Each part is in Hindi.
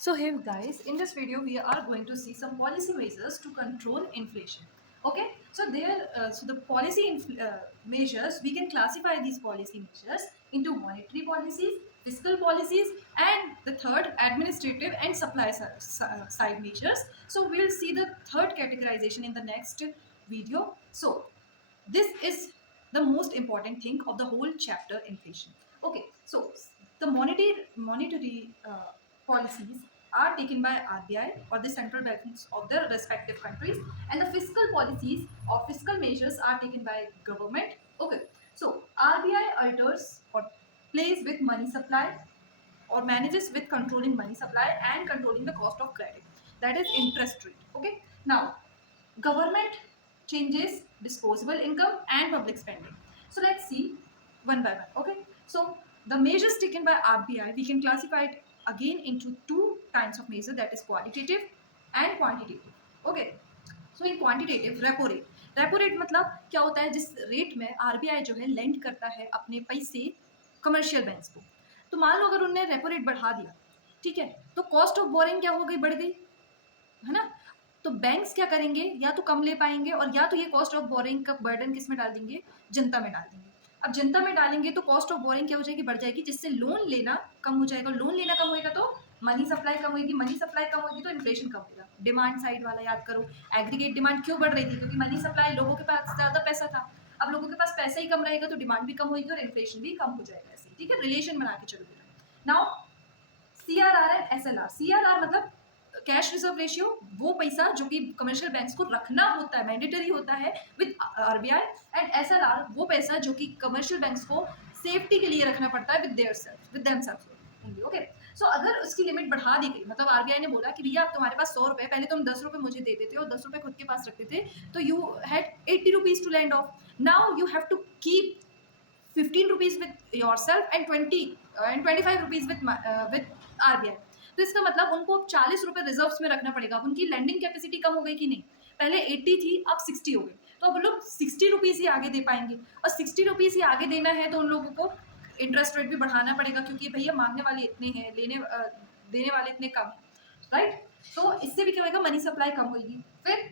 So hey guys, in this video we are going to see some policy measures to control inflation. Okay, so the measures, we can classify these policy measures into monetary policies, fiscal policies, and the third administrative and side measures. So we'll see the third categorization in the next video. So this is the most important thing of the whole chapter, inflation. Okay, so the monetary policies are taken by RBI or the central banks of the respective countries, and the fiscal policies or fiscal measures are taken by government. Okay, so RBI alters or plays with money supply or manages with controlling money supply and controlling the cost of credit, that is interest rate. Okay, now government changes disposable income and public spending. So let's see one by one. Okay, so the measures taken by RBI, we can classify it again into two kinds of measure, that is qualitative and quantitative. Okay, so in quantitative repo rate मतलब क्या होता है, जिस रेट में आरबीआई जो है लेंड करता है अपने पैसे कमर्शियल बैंक्स को, तो मान लो अगर उन्होंने रेपो रेट बढ़ा दिया, ठीक है, तो कॉस्ट ऑफ बोरिंग क्या हो गई, बढ़ गई, है ना। तो बैंक्स क्या करेंगे, या तो कम ले पाएंगे और या तो ये कॉस्ट ऑफ बोरिंग का बर्डन किस में डाल देंगे, जनता में डाल देंगे। अब जनता में डालेंगे तो कॉस्ट ऑफ बोरिंग क्या हो जाएगी, बढ़ जाएगी, जिससे लोन लेना कम हो जाएगा। लोन लेना कम होएगा तो मनी सप्लाई कम होगी, मनी सप्लाई कम होगी तो इन्फ्लेशन कम होगा। डिमांड साइड वाला याद करो, एग्रीगेट डिमांड क्यों बढ़ रही थी, क्योंकि मनी सप्लाई, लोगों के पास ज्यादा पैसा था। अब लोगों के पास पैसा ही कम रहेगा तो डिमांड भी कम होगी और इन्फ्लेशन भी कम हो जाएगा। ऐसे ठीक है, रिलेशन बना के चलो। Now CRR and SLR। CRR मतलब कैश रिजर्व रेशियो, वो पैसा जो कि कमर्शियल बैंक्स को रखना होता है, मैंडेटरी होता है विद RBI, एंड SLR वो पैसा जो कि कमर्शियल बैंक्स को सेफ्टी के लिए रखना पड़ता है विद देमसेल्फ। ओके, सो अगर उसकी लिमिट बढ़ा दी गई, मतलब RBI ने बोला कि भैया अब तुम्हारे पास 100 रुपए, पहले तुम 10 रुपए मुझे देते थे और 10 रुपए खुद के पास रखते थे, तो you had 80 rupees to land off, now you have to keep 15 rupees with yourself and 25 rupees with RBI। तो इसका मतलब उनको 40 रुपए रिजर्व्स में रखना पड़ेगा। अब उनकी लैंडिंग कैपेसिटी कम हो गई कि नहीं, पहले 80 थी अब 60 हो गई, तो अब लोग 60 रुपीज ही आगे दे पाएंगे, और 60 रुपीज ही आगे देना है तो उन लोगों को इंटरेस्ट रेट भी बढ़ाना पड़ेगा, क्योंकि भैया मांगने वाले इतने हैं, देने वाले इतने कम हैं, राइट। तो इससे भी क्या होगा, मनी सप्लाई कम होगी। फिर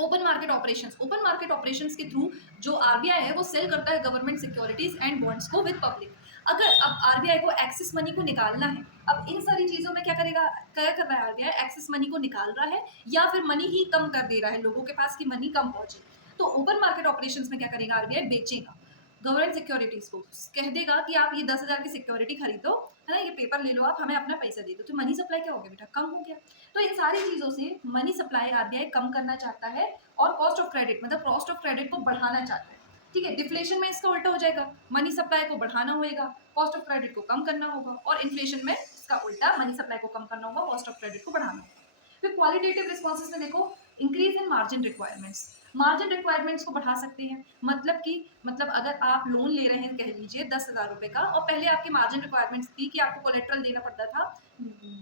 open market operations, open market operations के थ्रू जो आरबीआई है वो सेल करता है गवर्नमेंट सिक्योरिटीज एंड बॉन्ड्स को विद पब्लिक। अगर अब आरबीआई को एक्सेस मनी को निकालना है, अब इन सारी चीजों में क्या करेगा, क्या कर रहा है आरबीआई, एक्सेस मनी को निकाल रहा है या फिर मनी ही कम कर दे रहा है लोगों के पास, की मनी कम पहुंचे। तो ओपन मार्केट ऑपरेशंस में क्या करेगा आरबीआई, बेचेगा गवर्नमेंट सिक्योरिटीज को, कह देगा कि आप ये 10,000 की सिक्योरिटी खरीदो, है ना, ये पेपर ले लो, आप हमें अपना पैसा दे दो, तो मनी सप्लाई क्या हो गया बेटा, कम हो गया। तो इन सारी चीजों से मनी सप्लाई आरबीआई कम करना चाहता है और कॉस्ट ऑफ क्रेडिट मतलब कॉस्ट ऑफ क्रेडिट को बढ़ाना चाहता है। ठीक है, डिफ्लेशन में इसका उल्टा हो जाएगा, मनी सप्लाई को बढ़ाना होगा, कॉस्ट ऑफ क्रेडिट को कम करना होगा, और इन्फ्लेशन में इसका उल्टा, मनी सप्लाई को कम करना होगा, कॉस्ट ऑफ क्रेडिट को बढ़ाना होगा। फिर क्वालिटेटिव रिस्पॉन्सेज में देखो, increase in margin requirements, margin requirements को बढ़ा सकते हैं। मतलब अगर आप लोन ले रहे हैं, कह लीजिए 10,000 रुपए का, और पहले आपकी मार्जिन रिक्वायरमेंट्स थी कि आपको कोलेट्रल देना पड़ता था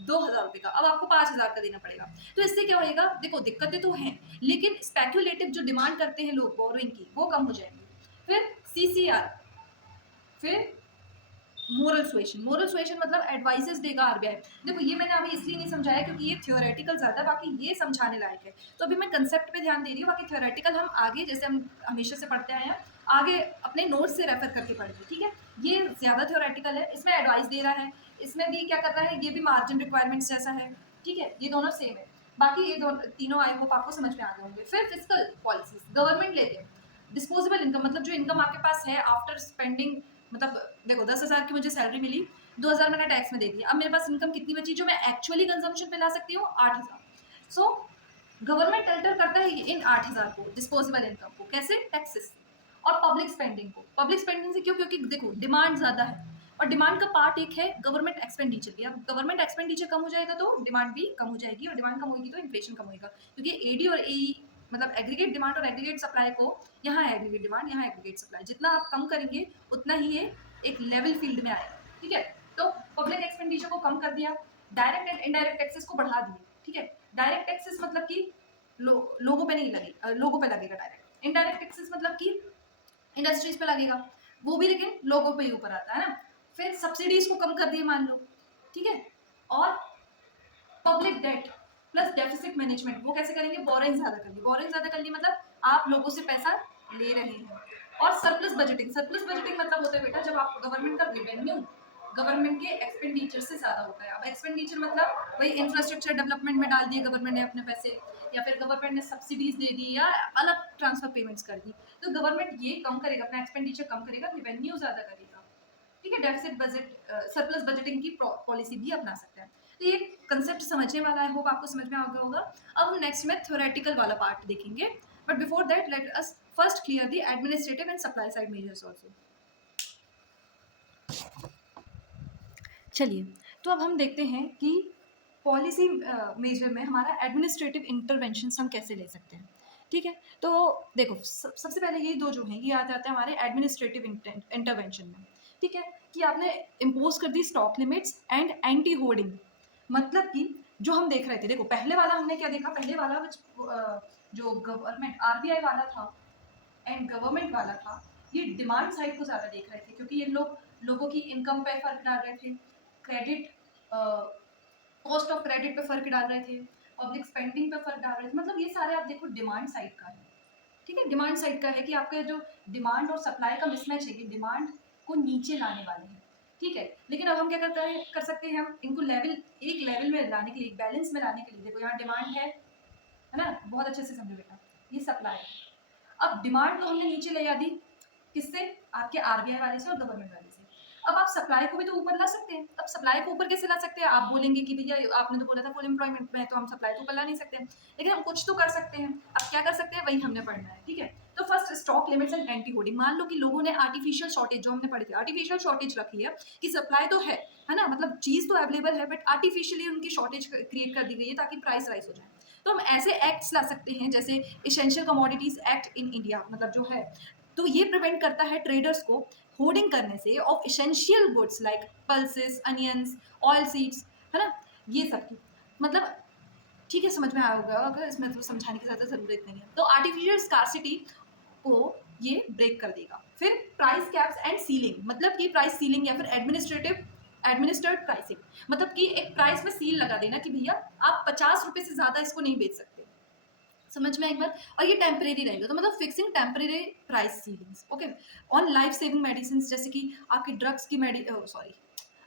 2,000 रुपए का, अब आपको 5,000 का देना पड़ेगा। तो इससे क्या होएगा, देखो दिक्कतें तो हैं, लेकिन स्पेक्युलेटिव जो डिमांड करते हैं लोग बोरोइंग की, वो कम हो जाएंगी। फिर CCR, फिर मोरल सुएशन मतलब एडवाइसेस देगा आरबीआई। देखो ये मैंने अभी इसलिए नहीं समझाया क्योंकि ये थ्योरेटिकल ज्यादा, बाकी ये समझाने लायक है, तो अभी मैं कंसेप्ट पे ध्यान दे रही हूँ, बाकी थ्योरेटिकल हम आगे, जैसे हम हमेशा से पढ़ते आए हैं, आगे अपने नोट्स से रेफर करके पढ़ेंगे। ठीक है, ये ज्यादा थ्योरेटिकल है, इसमें एडवाइस दे रहा है, इसमें भी क्या कर रहा है, ये भी मार्जिन रिक्वायरमेंट्स जैसा है। ठीक है, ये दोनों सेम है, बाकी ये दोनों तीनों आई होप आपको समझ में आ गए होंगे। फिर फिस्कल पॉलिसीज, गवर्नमेंट लेते हैं डिस्पोजेबल इनकम, मतलब जो इनकम आपके पास है आफ्टर स्पेंडिंग, मतलब देखो 10,000 की मुझे सैलरी मिली, 2,000 मैंने टैक्स में दे दिया, अब मेरे पास इनकम कितनी बची जो मैं एक्चुअली कंजम्पशन पे ला सकती हूँ, 8,000। सो गवर्नमेंट अल्टर करता है इन 8,000 को, डिस्पोजेबल इनकम को, कैसे, टैक्सेस और पब्लिक स्पेंडिंग को। पब्लिक स्पेंडिंग से क्यों, क्योंकि देखो डिमांड ज्यादा है, और डिमांड का पार्ट एक है गवर्नमेंट एक्सपेंडिचर भी। अब गवर्नमेंट एक्सपेंडिचर कम हो जाएगा तो डिमांड भी कम हो जाएगी, और डिमांड कम होगी तो इन्फ्लेशन कम होगा, क्योंकि एडी और एई मतलब एग्रीगेट डिमांड और एग्रीगेट सप्लाई को, यहाँ है एग्रीगेट डिमांड, यहाँ एग्रीगेट सप्लाई, जितना आप कम करेंगे उतना ही ये एक लेवल फील्ड में आएगा। ठीक है, तो पब्लिक एक्सपेंडिचर को कम कर दिया, डायरेक्ट एंड इनडायरेक्ट टैक्सेस को बढ़ा दिए। ठीक है, डायरेक्ट टैक्सेस मतलब कि लोगों पे नहीं लगे, लोगों पे लगेगा डायरेक्ट। इनडायरेक्ट टैक्सेस मतलब कि इंडस्ट्रीज पे लगेगा, वो भी लेकिन लोगों पे ही ऊपर आता है ना। फिर सब्सिडीज को कम कर दिए मान लो, ठीक है, और डेट प्लस डेफिसिट मैनेजमेंट, वो कैसे करेंगे, बोरिंग ज़्यादा कर ली, बोरिंग ज़्यादा कर ली मतलब आप लोगों से पैसा ले रहे हैं। और सरप्लस बजटिंग, सरप्लस बजटिंग मतलब होता है बेटा जब आप गवर्नमेंट का रेवेन्यू गवर्नमेंट के एक्सपेंडिचर से ज़्यादा होता है। अब एक्सपेंडिचर मतलब वही इंफ्रास्ट्रक्चर डेवलपमेंट में डाल दिए गवर्नमेंट ने अपने पैसे, या फिर गवर्नमेंट ने सब्सिडीज दे दी या अलग ट्रांसफर पेमेंट्स कर दी, तो गवर्नमेंट ये कम करेगा, अपना एक्सपेंडिचर कम करेगा, रेवेन्यू ज़्यादा करेगा। ठीक है, डेफिसिट बजट सरप्लस बजटिंग की पॉलिसी भी अपना सकते हैं। तो ये कंसेप्ट समझने वाला है, होप आपको समझ में आ गया होगा। अब हम नेक्स्ट में थ्योरेटिकल वाला पार्ट देखेंगे, but before that let us first clear the administrative and supply side measures also. चलिए, तो अब हम देखते हैं कि पॉलिसी मेजर में हमारा एडमिनिस्ट्रेटिव इंटरवेंशन हम कैसे ले सकते हैं। ठीक है, तो देखो सबसे पहले ये दो जो हैं ये आ जाते हैं हमारे एडमिनिस्ट्रेटिव इंटरवेंशन में। ठीक है, कि आपने इम्पोज कर दी stock limits and anti hoarding. मतलब कि जो हम देख रहे थे, देखो पहले वाला हमने क्या देखा, पहले वाला जो गवर्नमेंट आरबीआई वाला था एंड गवर्नमेंट वाला था, ये डिमांड साइड को ज़्यादा देख रहे थे, क्योंकि ये लोगों की इनकम पे फर्क डाल रहे थे, क्रेडिट कॉस्ट ऑफ क्रेडिट पे फर्क डाल रहे थे, पब्लिक स्पेंडिंग पे फर्क डाल रहे थे। मतलब ये सारे आप देखो डिमांड साइड का है। ठीक है, डिमांड साइड का है कि आपके जो डिमांड और सप्लाई का मिसमैच है, कि डिमांड को नीचे लाने वाले हैं। ठीक है, लेकिन अब हम क्या कर सकते हैं, हम इनको एक लेवल में लाने के लिए, एक बैलेंस में लाने के लिए, देखो यहाँ डिमांड है ना, बहुत अच्छे से समझो बेटा, ये सप्लाई है। अब डिमांड तो हमने नीचे ले आ दी, किससे, आपके आरबीआई वाले से और गवर्नमेंट वाले से। अब आप सप्लाई को भी तो ऊपर ला सकते हैं। अब सप्लाई को ऊपर कैसे ला सकते हैं, आप बोलेंगे कि भैया आपने तो बोला था फुल एम्प्लॉयमेंट में, तो हम सप्लाई को ऊपर ला नहीं सकते हैं, लेकिन हम कुछ तो कर सकते हैं। अब क्या कर सकते हैं, वही हमने पढ़ना है। ठीक है, तो first stock limits and anti hoarding. मान लो कि लोगों ने आर्टिफिशियल शॉर्टेज, जो हमने पढ़ी थी आर्टिफिशियल शॉर्टेज रखी है, कि सप्लाई तो है ना, मतलब चीज़ तो अवेलेबल है, बट आर्टिफिशियली उनकी शॉर्टेज क्रिएट कर दी गई है ताकि प्राइस राइज हो जाए। तो हम ऐसे एक्ट्स ला सकते हैं जैसे essential commodities act in India, मतलब जो है, तो ये प्रिवेंट करता है ट्रेडर्स को होर्डिंग करने से of essential goods like pulses, onions, oil seeds, है ना, ये सब की। मतलब ठीक है, समझ में आया होगा, अगर इसमें तो समझाने की ज़्यादा ज़रूरत नहीं है। तो आर्टिफिशियल स्कार्सिटी को ये ब्रेक कर देगा। फिर प्राइस कैप्स एंड सीलिंग, मतलब कि प्राइस सीलिंग या फिर एडमिनिस्ट्रेड प्राइसिंग, मतलब कि एक प्राइस में सील लगा देना कि भैया आप 50 रुपये से ज़्यादा इसको नहीं बेच सकते। समझ में एक बार, और ये टेम्परेरी रहेगा, तो मतलब fixing temporary price ceilings. Okay, on life saving medicine, जैसे कि आपकी ड्रग्स की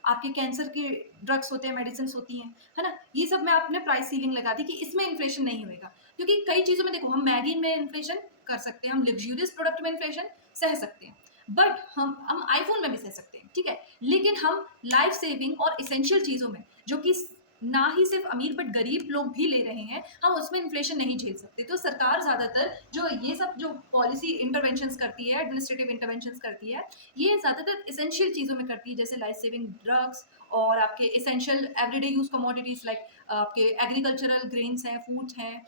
आपके कैंसर के ड्रग्स होते हैं, मेडिसिन होती हैं, है ना, ये सब में आपने प्राइस सीलिंग लगा दी कि इसमें इन्फ्लेशन नहीं होएगा। क्योंकि कई चीज़ों में देखो, हम मैगी में इन्फ्लेशन कर सकते हैं, हम लग्जूरियस प्रोडक्ट में इन्फ्लेशन सह सकते हैं, बट हम आईफोन में भी सह सकते हैं। ठीक है, लेकिन हम लाइफ सेविंग और इसेंशियल चीज़ों में, जो कि ना ही सिर्फ अमीर बट गरीब लोग भी ले रहे हैं, हम उसमें इन्फ्लेशन नहीं झेल सकते। तो सरकार ज़्यादातर जो ये सब जो पॉलिसी इंटरवेंशंस करती है, एडमिनिस्ट्रेटिव इंटरवेंशंस करती है, ये ज़्यादातर इसेंशियल चीज़ों में करती है, जैसे लाइफ सेविंग ड्रग्स और आपके essential everyday use commodities like आपके एग्रीकल्चरल ग्रेन्स हैं, फूड्स हैं,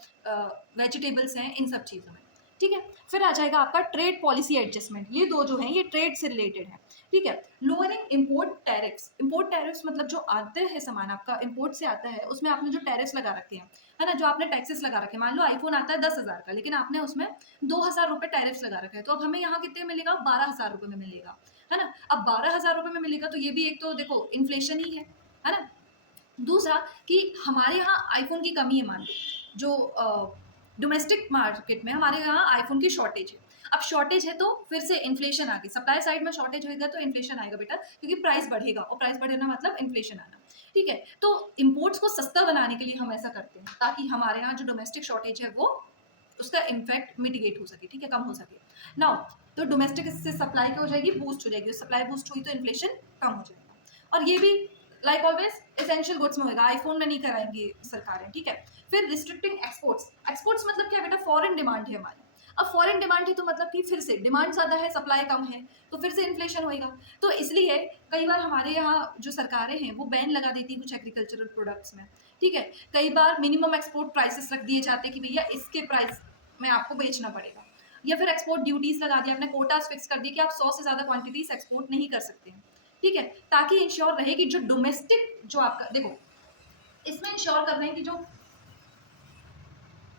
वेजिटेबल्स हैं, इन सब चीज़ों में। ठीक है, फिर आ जाएगा आपका ट्रेड पॉलिसी एडजस्टमेंट। ये दो जो हैं ये ट्रेड से रिलेटेड है। ठीक है, lowering import tariffs. Import tariffs मतलब जो आते हैं सामान आपका इम्पोर्ट से आता है, उसमें आपने जो टैरिफ्स लगा रखे हैं, है ना, जो आपने टैक्सेस लगा रखे हैं। मान लो आईफोन आता है 10,000 का, लेकिन आपने उसमें 2,000 रुपये टैरिफ्स लगा रखे हैं, तो अब हमें यहाँ कितने मिलेगा, 12,000 रुपये में मिलेगा, है ना। अब 12,000 रुपये में मिलेगा, तो ये भी एक तो देखो इन्फ्लेशन ही है ना। दूसरा कि हमारे यहाँ आईफोन की कमी है, मान लो जो डोमेस्टिक मार्केट में हमारे यहाँ आईफोन की शॉर्टेज है। अब शॉर्टेज है तो फिर से इन्फ्लेशन आ गई, सप्लाई साइड में शॉर्टेज होगा तो इन्फ्लेशन आएगा बेटा, क्योंकि प्राइस बढ़ेगा, और प्राइस बढ़ना मतलब इन्फ्लेशन आना। ठीक है, तो इम्पोर्ट्स को सस्ता बनाने के लिए हम ऐसा करते हैं, ताकि हमारे यहाँ जो डोमेस्टिक शॉर्टेज है वो उसका इम्पैक्ट मिटिगेट हो सके। ठीक है, कम हो सके। नाउ तो डोमेस्टिक से सप्लाई क्या हो जाएगी, बूस्ट हो जाएगी, सप्लाई बूस्ट हुई तो इन्फ्लेशन कम हो जाएगा। और ये भी लाइक ऑलवेज एसेंशियल गुड्स में होगा, आईफोन में नहीं कराएंगी सरकारें। ठीक है, फिर रिस्ट्रिक्टिंग एक्सपोर्ट्स। एक्सपोर्ट्स मतलब क्या बेटा, फॉरेन डिमांड है हमारी। अब फॉरेन डिमांड है तो मतलब कि फिर से डिमांड ज़्यादा है, सप्लाई कम है, तो फिर से इन्फ्लेशन होएगा। तो इसलिए कई बार हमारे यहाँ जो सरकारें हैं वो बैन लगा देती है कुछ एग्रीकल्चरल प्रोडक्ट्स में। ठीक है, कई बार मिनिमम एक्सपोर्ट प्राइसेस रख दिए जाते हैं कि भैया इसके प्राइस में आपको बेचना पड़ेगा, या फिर एक्सपोर्ट ड्यूटीज़ लगा दिया, आपने कोटास फिक्स कर दिया कि आप 100 से ज़्यादा क्वांटिटीज एक्सपोर्ट नहीं कर सकते हैं। ठीक है, ताकि इंश्योर रहे कि जो डोमेस्टिक जो आपका देखो, इसमें इंश्योर कर रहे हैं कि जो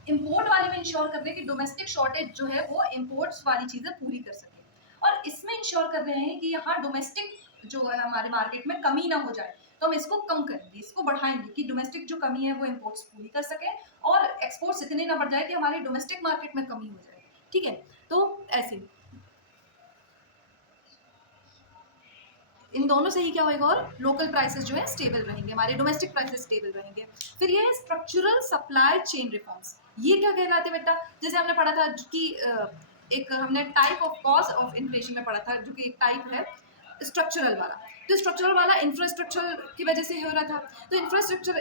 इंपोर्ट वाले में इंश्योर कर रहे हैं कि डोमेस्टिक शॉर्टेज जो है वो इंपोर्ट्स वाली चीजें पूरी कर सके, और इसमें इंश्योर कर रहे हैं कि यहाँ डोमेस्टिक जो है हमारे मार्केट में कमी ना हो जाए, तो हम इसको कम करेंगे, इसको बढ़ाएंगे कि डोमेस्टिक जो कमी है वो इम्पोर्ट्स पूरी कर सके और एक्सपोर्ट्स इतने ना बढ़ जाए कि हमारी डोमेस्टिक मार्केट में कमी हो जाए। ठीक है, तो ऐसे इन दोनों से ही क्या होगा, और लोकल प्राइसेस जो है स्टेबल रहेंगे, हमारे डोमेस्टिक प्राइसेस स्टेबल रहेंगे। फिर ये है स्ट्रक्चरल सप्लाई चेन रिफॉर्म्स। ये क्या कहलाते हैं बेटा, जैसे हमने पढ़ा था कि एक हमने type of cause of inflation में पढ़ा था, जो कि एक टाइप है स्ट्रक्चरल वाला। तो स्ट्रक्चरल वाला इंफ्रास्ट्रक्चर की वजह से हो रहा था। तो इंफ्रास्ट्रक्चर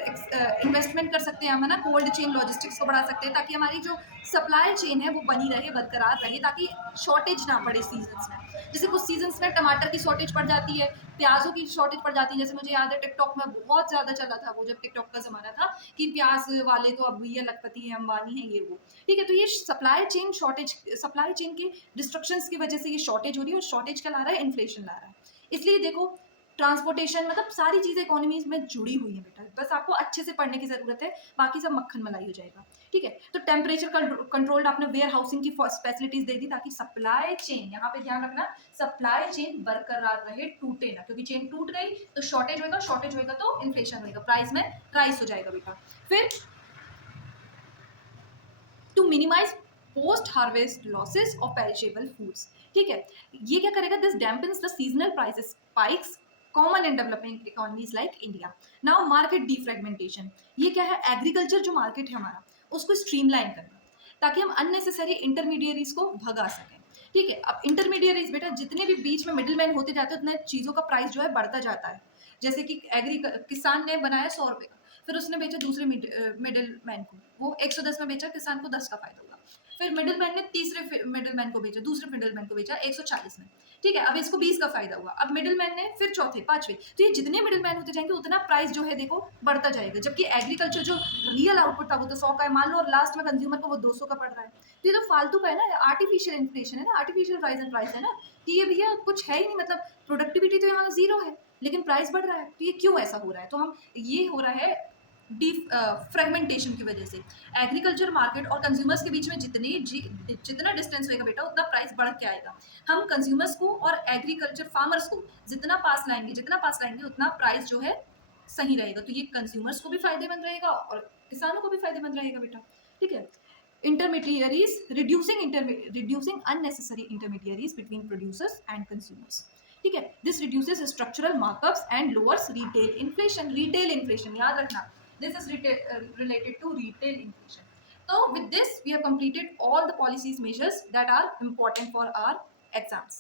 इन्वेस्टमेंट कर सकते हैं हम, है ना, कोल्ड चेन लॉजिस्टिक्स को बढ़ा सकते हैं ताकि हमारी जो सप्लाई चेन है वो बनी रहे, बरकरार रहे, ताकि शॉर्टेज ना पड़े सीजन्स में। जैसे कुछ सीजन्स में टमाटर की शॉर्टेज पड़ जाती है, प्याजों की शॉर्टेज पड़ जाती है। जैसे मुझे याद है टिकटॉक में बहुत ज़्यादा चला था वो, जब टिकटॉक का ज़माना था, कि प्याज वाले तो अब ये लखपति हैं, अंबानी हैं, ये वो। ठीक है, तो ये supply chain shortage, supply chain के डिस्ट्रक्शंस की वजह से ये शॉर्टेज हो रही है, और शॉर्टेज क्या ला रहा है, इन्फ्लेशन ला रहा है। इसलिए देखो, ट्रांसपोर्टेशन मतलब सारी चीज़ें इकोनॉमीज में जुड़ी हुई है बेटा, बस आपको अच्छे से पढ़ने की ज़रूरत है, बाकी सब मक्खन मलाई हो जाएगा। ठीक है, तो टेम्परेचर कंट्रोल्ड आपने वेयर हाउसिंग की फैसिलिटीज दे दी, ताकि सप्लाई चेन, यहाँ पे ध्यान रखना, सप्लाई चेन बरकरार रहे, टूटे ना, क्योंकि चेन टूट गई तो शॉर्टेज होगा, शॉर्टेज होगा तो इन्फ्लेशन होगा, प्राइस में राइस हो जाएगा बेटा। फिर to minimise post harvest losses of perishable foods. ठीक है, ये क्या करेगा, this dampens the seasonal prices spikes common in developing economies like India. Now market defragmentation, ये क्या है, एग्रीकल्चर जो मार्केट है हमारा उसको स्ट्रीमलाइन करना, ताकि हम अननेसेसरी इंटरमीडियरीज को भगा सकें। ठीक है, अब इंटरमीडियरीज बेटा जितने भी बीच में मिडिलमैन होते जाते हैं, उतने चीज़ों का प्राइस जो है बढ़ता जाता है। जैसे कि किसान ने बनाया 100 रुपये का, फिर उसने बेचा दूसरे मिडिल मैन को, वो 110 में बेचा, किसान को 10 का फायदा होगा। फिर मिडिल मैन ने तीसरे मिडिल मैन को बेचा, दूसरे मिडिल मैन को बेचा 140 में। ठीक है, अब इसको 20 का फायदा हुआ। अब मिडिल मैन ने फिर चौथे, पांचवे, तो ये जितने मिडिल मैन होते जाएंगे उतना प्राइस जो है देखो बढ़ता जाएगा। जबकि एग्रीकल्चर जो रियल आउटपुट था वो तो 100 का है मान लो, और लास्ट में कंज्यूमर को वो 200 का पड़ रहा है। तो ये तो फालतू का है ना, आर्टिफिशियल इन्फ्लेशन है ना, आर्टिफिशियल राइज एंड प्राइस है ना, कि ये भैया कुछ है ही नहीं, मतलब प्रोडक्टिविटी तो यहाँ जीरो है लेकिन प्राइस बढ़ रहा है। तो ये क्यों ऐसा हो रहा है, तो हम ये हो रहा है फ्रेगमेंटेशन की वजह से। एग्रीकल्चर मार्केट और कंज्यूमर्स के बीच में जितना डिस्टेंस होगा बेटा, उतना प्राइस बढ़ के आएगा। हम कंज्यूमर्स को और एग्रीकल्चर फार्मर्स को जितना पास लाएंगे उतना प्राइस जो है सही रहेगा। तो ये कंज्यूमर्स को भी फायदेमंद रहेगा और किसानों को भी फायदेमंद रहेगा बेटा। ठीक है, intermediaries, reducing unnecessary intermediaries between producers and consumers. ठीक है, this reduces structural markups and lowers retail inflation. Retail inflation याद रखना, this is related to retail inflation. So with this we have completed all the policies measures that are important for our exams.